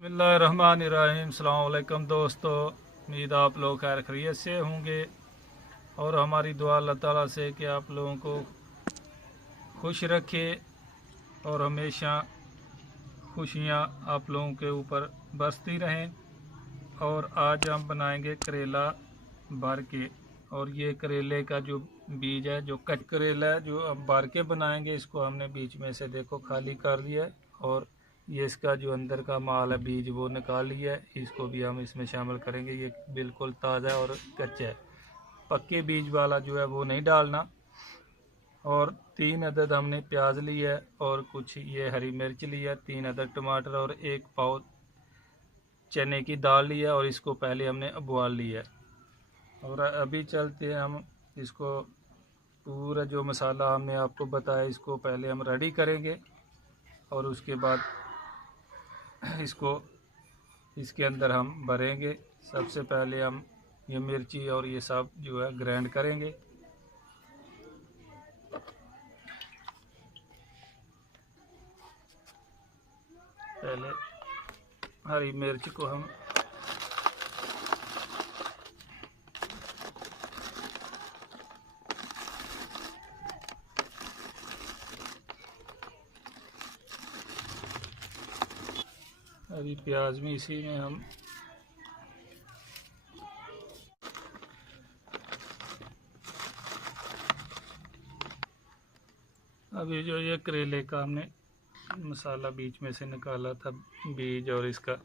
बिस्मिल्लाहिर्रहमानिर्रहीम। अस्सलाम वालेकुम दोस्तों, उम्मीद आप लोग खैर खैरियत से होंगे और हमारी दुआ अल्लाह ताला से कि आप लोगों को खुश रखे और हमेशा खुशियाँ आप लोगों के ऊपर बरसती रहें। और आज हम बनाएंगे करेला भर के। और ये करेले का जो बीज है, जो कच्चा करेला है, जो हम भर के बनाएंगे, इसको हमने बीच में से देखो खाली कर लिया है और ये इसका जो अंदर का माल है, बीज, वो निकाल लिया है। इसको भी हम इसमें शामिल करेंगे। ये बिल्कुल ताज़ा और कच्चा है, पक्के बीज वाला जो है वो नहीं डालना। और 3 अदद हमने प्याज लिया है और कुछ ये हरी मिर्च लिया, 3 अदद टमाटर और 1 पाव चने की दाल लिया और इसको पहले हमने उबाल लिया। और अभी चलते हैं हम इसको पूरा जो मसाला हमने आपको बताया, इसको पहले हम रेडी करेंगे और उसके बाद इसको इसके अंदर हम भरेंगे। सबसे पहले हम ये मिर्ची और ये सब जो है ग्राइंड करेंगे। पहले हरी मिर्च को हम अभी प्याज में इसी में हम अभी जो ये करेले का हमने मसाला बीच में से निकाला था, बीज और इसका,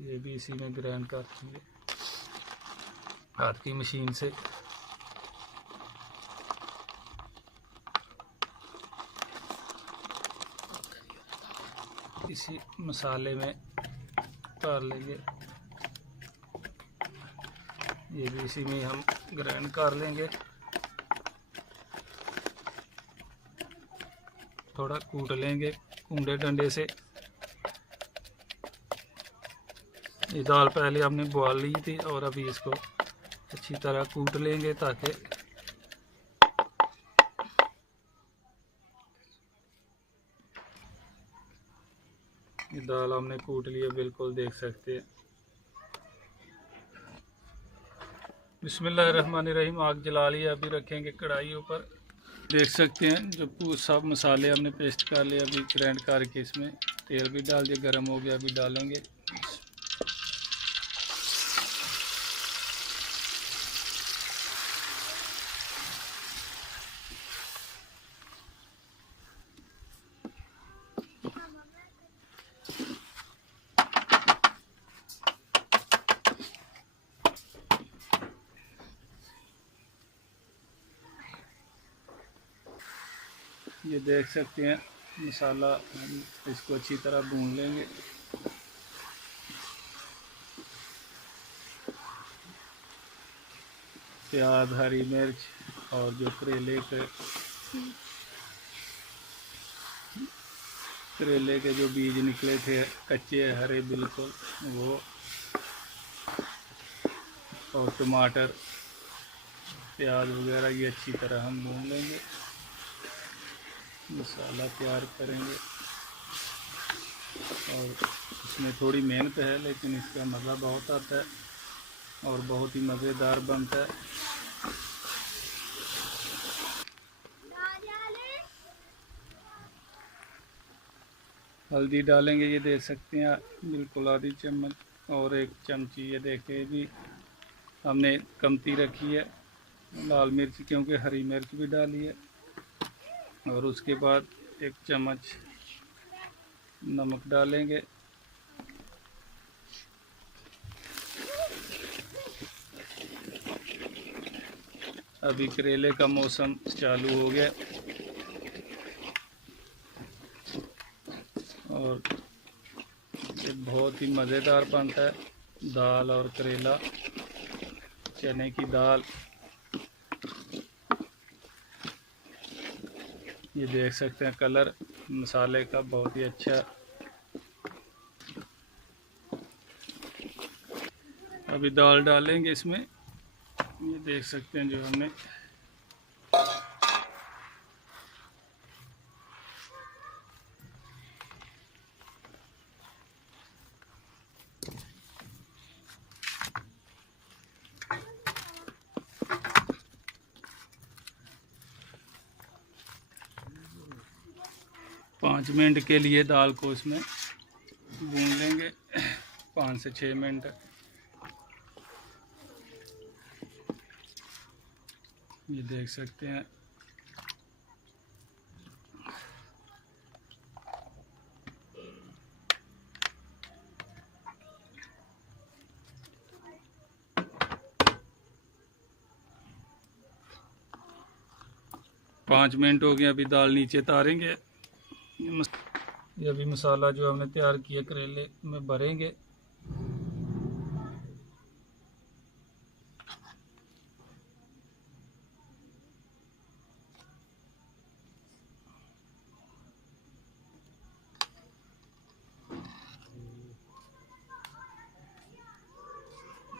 ये भी इसी में ग्राइंड कर देंगे हाथ की मशीन से। इसी मसाले में कर लेंगे, ये भी इसी में हम ग्राइंड कर लेंगे। थोड़ा कूट लेंगे कूंडे डंडे से। ये दाल पहले हमने बॉयल ली थी और अभी इसको अच्छी तरह कूट लेंगे ताकि ये दाल हमने कूट लिया, बिल्कुल देख सकते हैं। बिस्मिल्लाहिर्रहमानिर्रहीम। आग जला लिया, अभी रखेंगे कढ़ाई ऊपर। देख सकते हैं जो सब मसाले हमने पेस्ट कर लिया, अभी ग्राइंड करके इसमें तेल भी डाल दिया, गर्म हो गया, अभी डालेंगे। ये देख सकते हैं मसाला, हम इसको अच्छी तरह भून लेंगे। प्याज, हरी मिर्च और जो करेले के जो बीज निकले थे कच्चे हरे बिल्कुल, वो, और टमाटर, प्याज वगैरह, ये अच्छी तरह हम भून लेंगे। मसाला तैयार करेंगे और इसमें थोड़ी मेहनत है, लेकिन इसका मज़ा बहुत आता है और बहुत ही मज़ेदार बनता है। हल्दी डालेंगे, ये देख सकते हैं बिल्कुल आधी चम्मच, और 1 चमची ये देखिए भी हमने कमती रखी है लाल मिर्च, क्योंकि हरी मिर्च भी डाली है। और उसके बाद 1 चम्मच नमक डालेंगे। अभी करेले का मौसम चालू हो गया और ये बहुत ही मज़ेदार बनता है। दाल और करेला, चने की दाल, ये देख सकते हैं कलर मसाले का बहुत ही अच्छा। अभी दाल डालेंगे इसमें, ये देख सकते हैं जो हमने 5 मिनट के लिए दाल को इसमें भून लेंगे, 5 से 6 मिनट। ये देख सकते हैं। पाँच मिनट हो गए, अभी दाल नीचे तारेंगे। ये अभी मसाला जो हमने तैयार किया करेले में भरेंगे।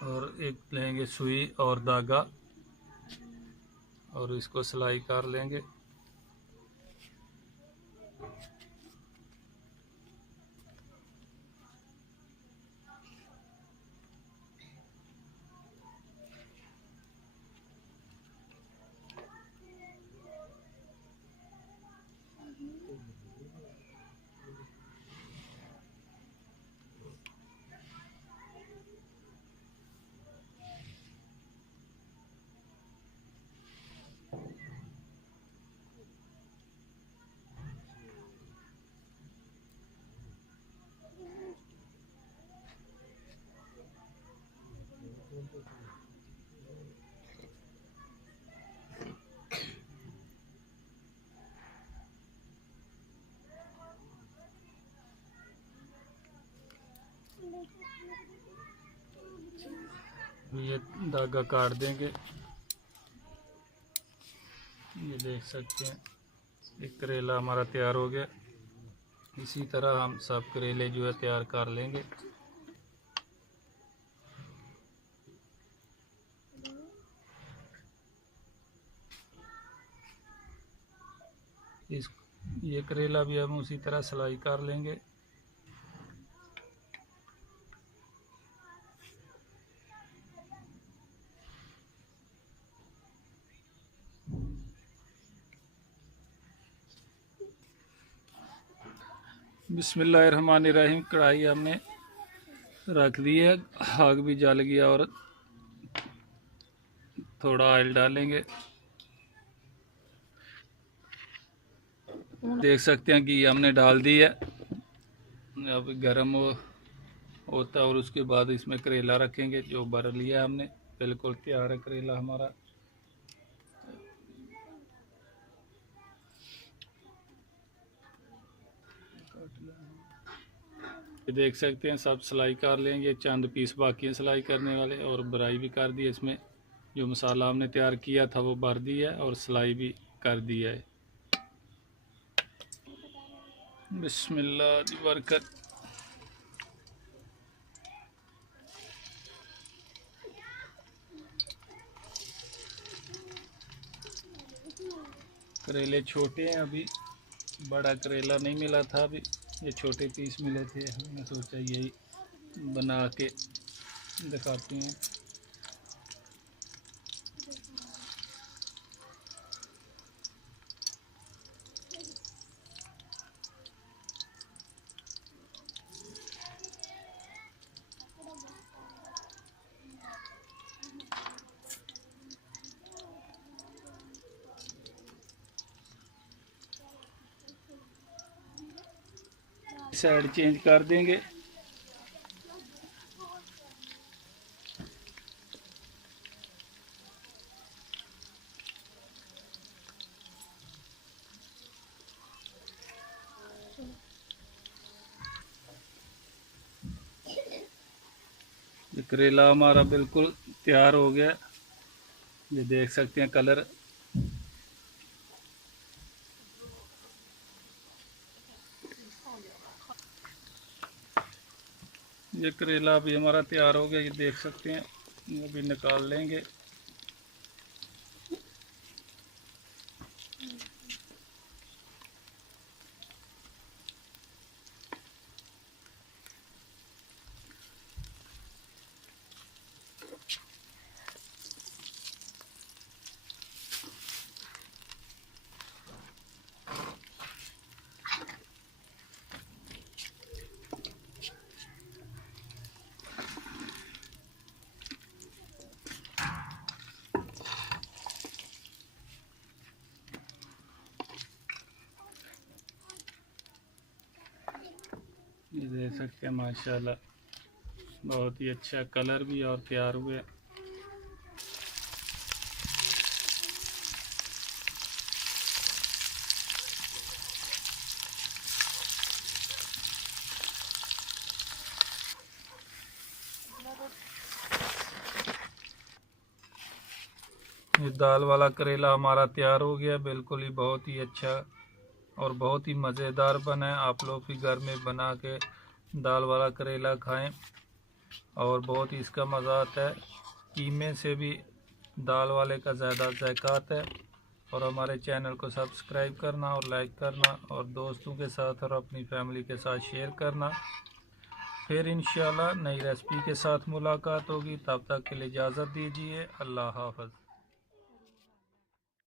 और एक लेंगे सुई और धागा और इसको सिलाई कर लेंगे। ये धागा काट देंगे। ये देख सकते हैं, एक करेला हमारा तैयार हो गया। इसी तरह हम सब करेले जो है तैयार कर लेंगे। ये करेला भी हम उसी तरह सिलाई कर लेंगे। बिस्मिल्लाहिर्रहमानिर्रहीम। कढ़ाई हमने रख दी है, आग भी जल गया और थोड़ा ऑयल डालेंगे। देख सकते हैं कि हमने डाल दी है। अब गर्म होता है और उसके बाद इसमें करेला रखेंगे जो भर लिया हमने। बिल्कुल तैयार है करेला हमारा। देख सकते हैं सब सिलाई कर लेंगे, चंद पीस बाकी हैं सिलाई करने वाले। और भराई भी कर दी है, इसमें जो मसाला हमने तैयार किया था वो भर दिया है और सिलाई भी कर दिया है। बिस्मिल्लाह दी बरकत। करेले छोटे हैं, अभी बड़ा करेला नहीं मिला था, अभी ये छोटे पीस मिले थे। हमने सोचा यही बना के दिखाते हैं। साइड चेंज कर देंगे। ये करेला हमारा बिल्कुल तैयार हो गया। ये देख सकते हैं कलर। ये करेला भी हमारा तैयार हो गया, ये देख सकते हैं। ये भी निकाल लेंगे। ये देख सकते हैं माशाल्लाह, बहुत ही अच्छा कलर भी और तैयार हुए। ये दाल वाला करेला हमारा तैयार हो गया, बिल्कुल ही बहुत ही अच्छा और बहुत ही मज़ेदार बना है। आप लोग भी घर में बना के दाल वाला करेला खाएं और बहुत ही इसका मज़ा आता है। कीमे से भी दाल वाले का ज़्यादा जायका आता है। और हमारे चैनल को सब्सक्राइब करना और लाइक करना और दोस्तों के साथ और अपनी फैमिली के साथ शेयर करना। फिर इंशाल्लाह नई रेसिपी के साथ मुलाकात होगी, तब तक के लिए इजाज़त दीजिए। अल्लाह हाफ़िज़।